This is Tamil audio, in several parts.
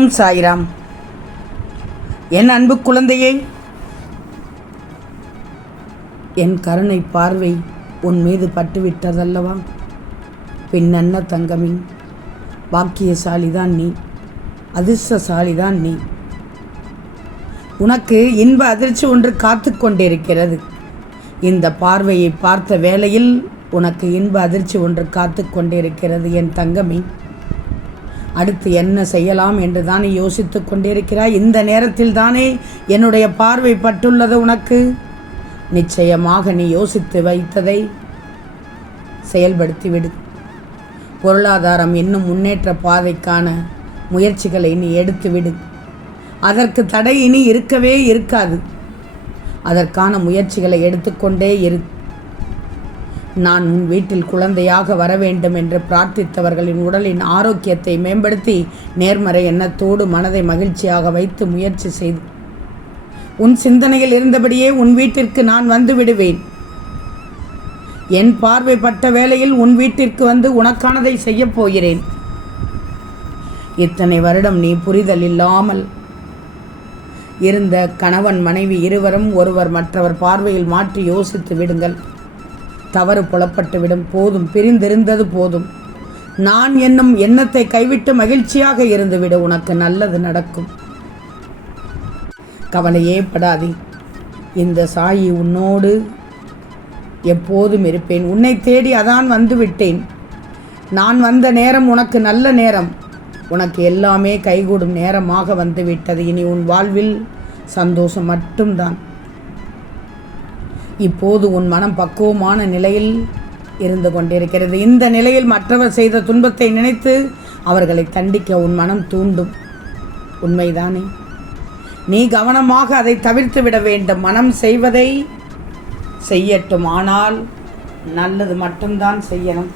ஓம் சாய்ராம். என் அன்பு குழந்தையே என் கருணை பார்வை உன் மீது பட்டுவிட்டதல்லவா? பின்னன்ன தங்கமின் பாக்கியசாலிதான் நீ அதிர்ஷ்டசாலிதான் நீ. உனக்கு இன்ப அதிர்ச்சி ஒன்று காத்து கொண்டிருக்கிறது. இந்த பார்வையை பார்த்த வேளையில் உனக்கு இன்ப அதிர்ச்சி ஒன்று காத்து கொண்டிருக்கிறது என் தங்கமி. அடுத்து என்ன செய்யலாம் என்று தானே யோசித்து கொண்டிருக்கிறாய்? இந்த நேரத்தில் தானே என்னுடைய பார்வை பட்டுள்ளது உனக்கு? நிச்சயமாக நீ யோசித்து வைத்ததை செயல்படுத்திவிடு பொருளாதாரம் இன்னும் முன்னேற்ற பாதைக்கான முயற்சிகளை நீ எடுத்துவிடு அதற்கு தடை இனி இருக்கவே இருக்காது. அதற்கான முயற்சிகளை எடுத்துக்கொண்டே இரு. நான் உன் வீட்டில் குழந்தையாக வர வேண்டும் என்று பிரார்த்தித்தவர்களின் உடலின் ஆரோக்கியத்தை மேம்படுத்தி நேர்மறை எண்ணத்தோடு மனதை மகிழ்ச்சியாக வைத்து முயற்சி செய்து உன் சிந்தனையில் இருந்தபடியே உன் வீட்டிற்கு நான் வந்து விடுவேன். என் பார்வைப்பட்ட வேளையில் உன் வீட்டிற்கு வந்து உனக்கானதை செய்யப் போகிறேன். இத்தனை வருடம் நீ புரிதல் இல்லாமல் இருந்த கணவன் மனைவி இருவரும் ஒருவர் மற்றவர் பார்வையில் மாற்றி யோசித்து விடுங்கள். தவறு புலப்பட்டுவிடும். போதும் பிரிந்திருந்தது போதும். நான் என்னும் எண்ணத்தை கைவிட்டு மகிழ்ச்சியாக இருந்துவிடு. உனக்கு நல்லது நடக்கும். கவலையே படாதே. இந்த சாயி உன்னோடு எப்போதும் இருப்பேன். உன்னை தேடி அதான் வந்து விட்டேன் நான் வந்த நேரம் உனக்கு நல்ல நேரம். உனக்கு எல்லாமே கைகூடும் நேரமாக வந்துவிட்டது. இனி உன் வாழ்வில் சந்தோஷம் மட்டும்தான். இப்போது உன் மனம் பக்குவமான நிலையில் இருந்து கொண்டிருக்கிறது. இந்த நிலையில் மற்றவர் செய்த துன்பத்தை நினைத்து அவர்களை தண்டிக்க உன் மனம் தூண்டும். உண்மைதானே? நீ கவனமாக அதை தவிர்த்து விட வேண்டும். மனம் செய்வதை செய்யட்டும். ஆனால் நல்லது மட்டும்தான் செய்யணும்.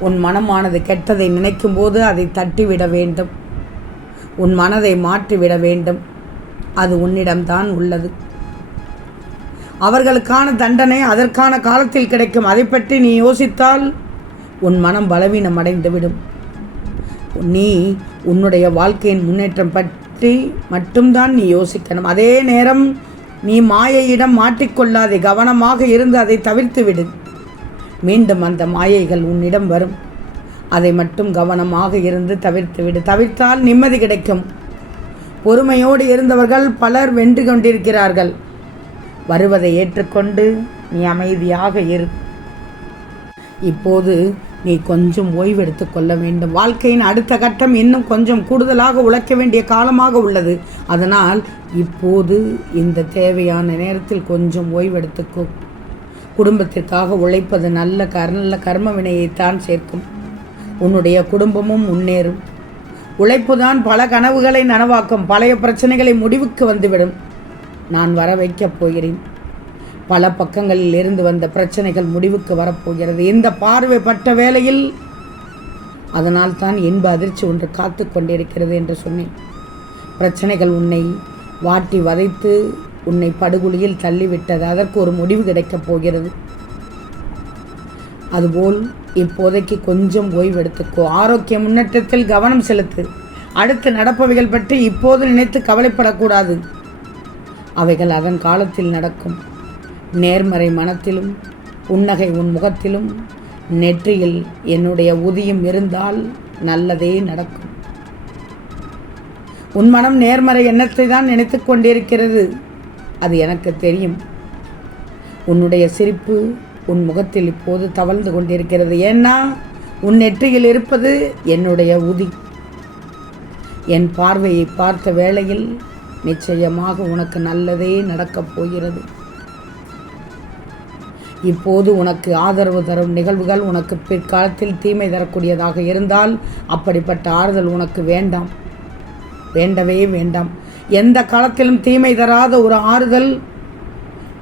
உன் மனமானது கெட்டதை நினைக்கும்போது அதை தட்டிவிட வேண்டும். உன் மனதை மாற்றிவிட வேண்டும். அது உன்னிடம்தான் உள்ளது. அவர்களுக்கான தண்டனை அதற்கான காலத்தில் கிடைக்கும். அதை பற்றி நீ யோசித்தால் உன் மனம் பலவீனம் அடைந்துவிடும் நீ உன்னுடைய வாழ்க்கையின் முன்னேற்றம் பற்றி மட்டும்தான் நீ யோசிக்கணும். அதே நேரம் நீ மாயையிடம் மாட்டிக்கொள்ளாதே கவனமாக இருந்து அதை தவிர்த்து விடு மீண்டும் அந்த மாயைகள் உன்னிடம் வரும். அதை மட்டும் கவனமாக இருந்து தவிர்த்து விடு தவிர்த்தால் நிம்மதி கிடைக்கும். பொறுமையோடு இருந்தவர்கள் பலர் வென்று கொண்டிருக்கிறார்கள். வருவதை ஏற்றுக்கொண்டு நீ அமைதியாக இரு. இப்போது நீ கொஞ்சம் ஓய்வெடுத்து கொள்ள வேண்டும். வாழ்க்கையின் அடுத்த கட்டம் இன்னும் கொஞ்சம் கூடுதலாக உழைக்க வேண்டிய காலமாக உள்ளது. அதனால் இப்போது இந்த தேவையான நேரத்தில் கொஞ்சம் ஓய்வெடுத்துக்கோ. குடும்பத்திற்காக உழைப்பது நல்ல கர் நல்ல கர்ம வினையைத்தான் சேர்க்கும். உன்னுடைய குடும்பமும் முன்னேறும். உழைப்புதான் பல கனவுகளை நனவாக்கும். பழைய பிரச்சனைகளை முடிவுக்கு வந்துவிடும். நான் வர வைக்கப் போகிறேன். பல பக்கங்களில் இருந்து வந்த பிரச்சனைகள் முடிவுக்கு வரப்போகிறது. இந்த பார்வை பட்ட வேளையில் அதனால் தான் இன்ப அதிர்ச்சி ஒன்று காத்து கொண்டிருக்கிறது என்று சொன்னேன். பிரச்சனைகள் உன்னை வாட்டி வதைத்து உன்னை படுகொலியில் தள்ளிவிட்டது. அதற்கு ஒரு முடிவு கிடைக்கப் போகிறது. அதுபோல் இப்போதைக்கு கொஞ்சம் ஓய்வெடுத்துக்கோ ஆரோக்கிய முன்னேற்றத்தில் கவனம் செலுத்து. அடுத்து நடப்பவைகள் பற்றி இப்போது நினைத்து கவலைப்படக்கூடாது. அவைகள் அதன் காலத்தில் நடக்கும். நேர்மறை மனத்திலும் புன்னகை உன் முகத்திலும் நெற்றியில் என்னுடைய உதியும் இருந்தால் நல்லதே நடக்கும். உன் மனம் நேர்மறை எண்ணத்தை தான் நினைத்து கொண்டிருக்கிறது அது எனக்கு தெரியும். உன்னுடைய சிரிப்பு உன் முகத்தில் இப்போது தவழ்ந்து கொண்டிருக்கிறது. ஏன்னா உன் நெற்றியில் இருப்பது என்னுடைய உதி. என் பார்வையை பார்த்த வேளையில் நிச்சயமாக உனக்கு நல்லதே நடக்கப் போகிறது. இப்போது உனக்கு ஆதரவு தரும் நிகழ்வுகள் உனக்கு பிற்காலத்தில் தீமை தரக்கூடியதாக இருந்தால் அப்படிப்பட்ட ஆறுதல் உனக்கு வேண்டாம். வேண்டவே வேண்டாம். எந்த காலத்திலும் தீமை தராத ஒரு ஆறுதல்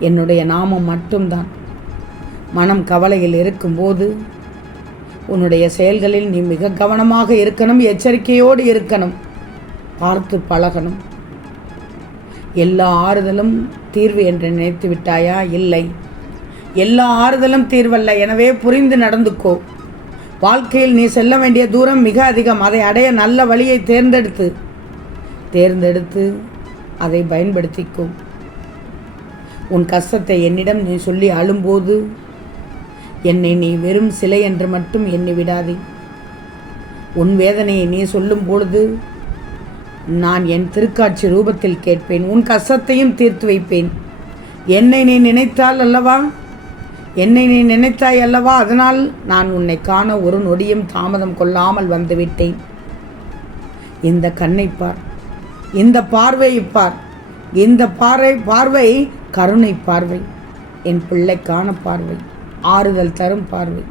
என்னுடைய நாமம் மட்டும்தான். மனம் கவலையில் இருக்கும்போது உன்னுடைய செயல்களில் நீ மிக கவனமாக இருக்கணும் எச்சரிக்கையோடு இருக்கணும் பார்த்து பழகணும். எல்லா ஆறுதலும் தீர்வு என்று நினைத்து விட்டாயா? இல்லை. எல்லா ஆறுதலும் தீர்வல்ல. எனவே புரிந்து நடந்துக்கோ. வாழ்க்கையில் நீ செல்ல வேண்டிய தூரம் மிக அதிகம். அதை அடைய நல்ல வழியை தேர்ந்தெடுத்து தேர்ந்தெடுத்து அதை பயன்படுத்திக்கோ. உன் கஷ்டத்தை என்னிடம் நீ சொல்லி அழும்போது என்னை நீ வெறும் சிலை என்று மட்டும் எண்ணி விடாதே. உன் வேதனையை நீ சொல்லும் பொழுது நான் என் திருக்காட்சி ரூபத்தில் கேட்பேன் உன் கஷ்டத்தையும் தீர்த்து வைப்பேன். என்னை நீ நினைத்தால் அல்லவா? என்னை நீ நினைத்தாய் அல்லவா? அதனால் நான் உன்னை காண ஒரு நொடியும் தாமதம் கொள்ளாமல் வந்துவிட்டேன். இந்த கண்ணை பார் இந்த பார்வையை பார் இந்த பார்வை பார்வை கருணை பார்வை என் பிள்ளைக்கான பார்வை ஆறுதல் தரும் பார்வை.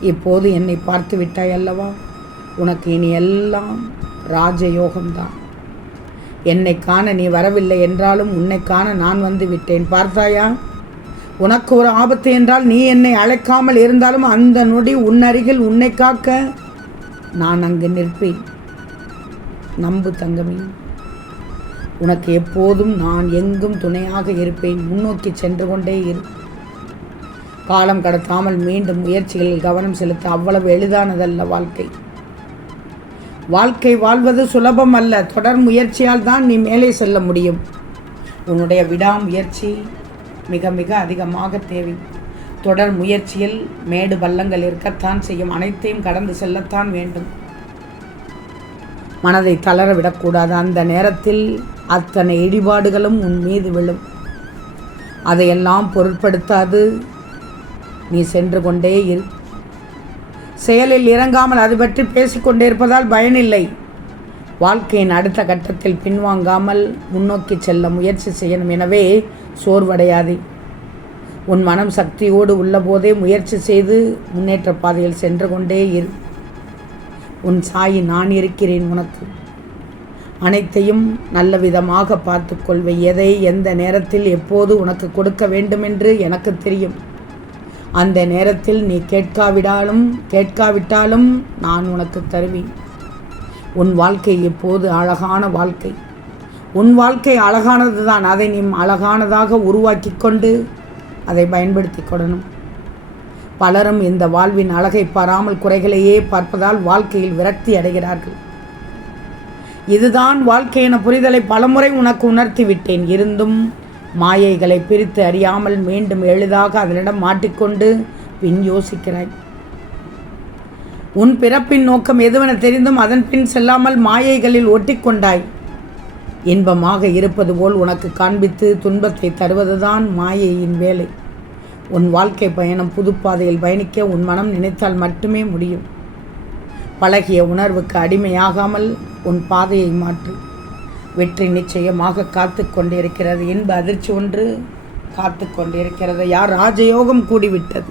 இப்போது என்னை பார்த்து விட்டாய் அல்லவா? உனக்கு இனி எல்லாம் ராஜயோகம்தான். என்னை காண நீ வரவில்லை என்றாலும் உன்னை காண நான் வந்து விட்டேன். பார்த்தாயா? உனக்கு ஒரு ஆபத்து என்றால் நீ என்னை அழைக்காமல் இருந்தாலும் அந்த நொடி உன்னருகில் உன்னை காக்க நான் அங்கு நிற்பேன். நம்பு தங்கமே. உனக்கு எப்போதும் நான் எங்கும் துணையாக இருப்பேன். முன்னோக்கி சென்று கொண்டே இரு. காலம் கடத்தாமல் மீண்டும் முயற்சிகளில் கவனம் செலுத்த அவ்வளவு எளிதானதல்ல வாழ்க்கை. வாழ்க்கை வாழ்வது சுலபம் அல்ல. தொடர் முயற்சியால் தான் நீ மேலே செல்ல முடியும். உன்னுடைய விடாமுயற்சி மிக மிக அதிகமாக தேவை. தொடர் முயற்சியில் மேடு பள்ளங்கள் இருக்கத்தான் செய்யும். அனைத்தையும் கடந்து செல்லத்தான் வேண்டும். மனதை தளர விடக்கூடாது. அந்த நேரத்தில் அத்தனை இடிபாடுகளும் உன் மீது விழும். அதையெல்லாம் பொருட்படுத்தாது. நீ சென்று கொண்டே இரு. செயலில் இறங்காமல் அது பற்றி பேசிக்கொண்டே இருப்பதால் பயனில்லை. வாழ்க்கையின் அடுத்த கட்டத்தில் பின்வாங்காமல் முன்னோக்கி செல்ல முயற்சி செய்யணும் எனவே சோர்வடையாதே. உன் மனம் சக்தியோடு உள்ளபோதே முயற்சி செய்து முன்னேற்ற பாதையில் சென்று கொண்டே இரு. உன் சாயி நான் இருக்கிறேன் உனக்கு. அனைத்தையும் நல்ல விதமாக பார்த்துக்கொள்வை எதை எந்த நேரத்தில் எப்போது உனக்கு கொடுக்க வேண்டுமென்று எனக்கு தெரியும். அந்த நேரத்தில் நீ கேட்காவிடாலும் கேட்காவிட்டாலும் நான் உனக்கு தருவேன். உன் வாழ்க்கை எப்போது அழகான வாழ்க்கை? உன் வாழ்க்கை அழகானது தான் அதை நீ அழகானதாக உருவாக்கி கொண்டு அதை பயன்படுத்தி கொள்ளணும். பலரும் இந்த வாழ்வின் அழகை பாராமல் குறைகளையே பார்ப்பதால் வாழ்க்கையில் விரக்தி அடைகிறார்கள். இதுதான் வாழ்க்கை என புரிதலை பலமுறை உனக்கு உணர்த்தி விட்டேன். இருந்தும் மாயைகளை பிரித்து அறியாமல் மீண்டும் எளிதாக அதனிடம் மாட்டிக்கொண்டு பின் யோசிக்கிறாய். உன் பிறப்பின் நோக்கம் எதுவென தெரிந்தும் அதன் பின் செல்லாமல் மாயைகளில் ஒட்டிக்கொண்டாய். இன்பமாக இருப்பது போல் உனக்கு காண்பித்து துன்பத்தை தருவதுதான் மாயையின் வேலை. உன் வாழ்க்கை பயணம் புதுப்பாதையில் பயணிக்க உன் மனம் நினைத்தால் மட்டுமே முடியும். பழகிய உணர்வுக்கு அடிமையாகாமல் உன் பாதையை மாற்று. வெற்றி நிச்சயமாக காத்து கொண்டிருக்கிறது. இன்ப அதிர்ச்சி ஒன்று காத்து கொண்டிருக்கிறது. யார் ராஜயோகம் கூடிவிட்டது?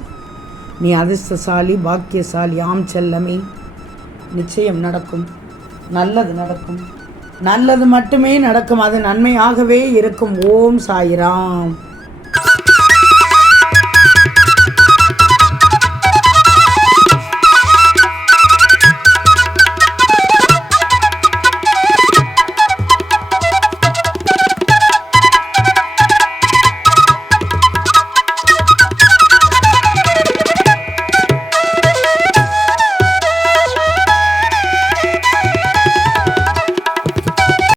நீ அதிர்ஷ்டசாலி பாக்கியசாலி ஆம் செல்லமே. நிச்சயம் நடக்கும். நல்லது நடக்கும். நல்லது மட்டுமே நடக்கும். அது நன்மையாகவே இருக்கும். ஓம் சாயிராம்.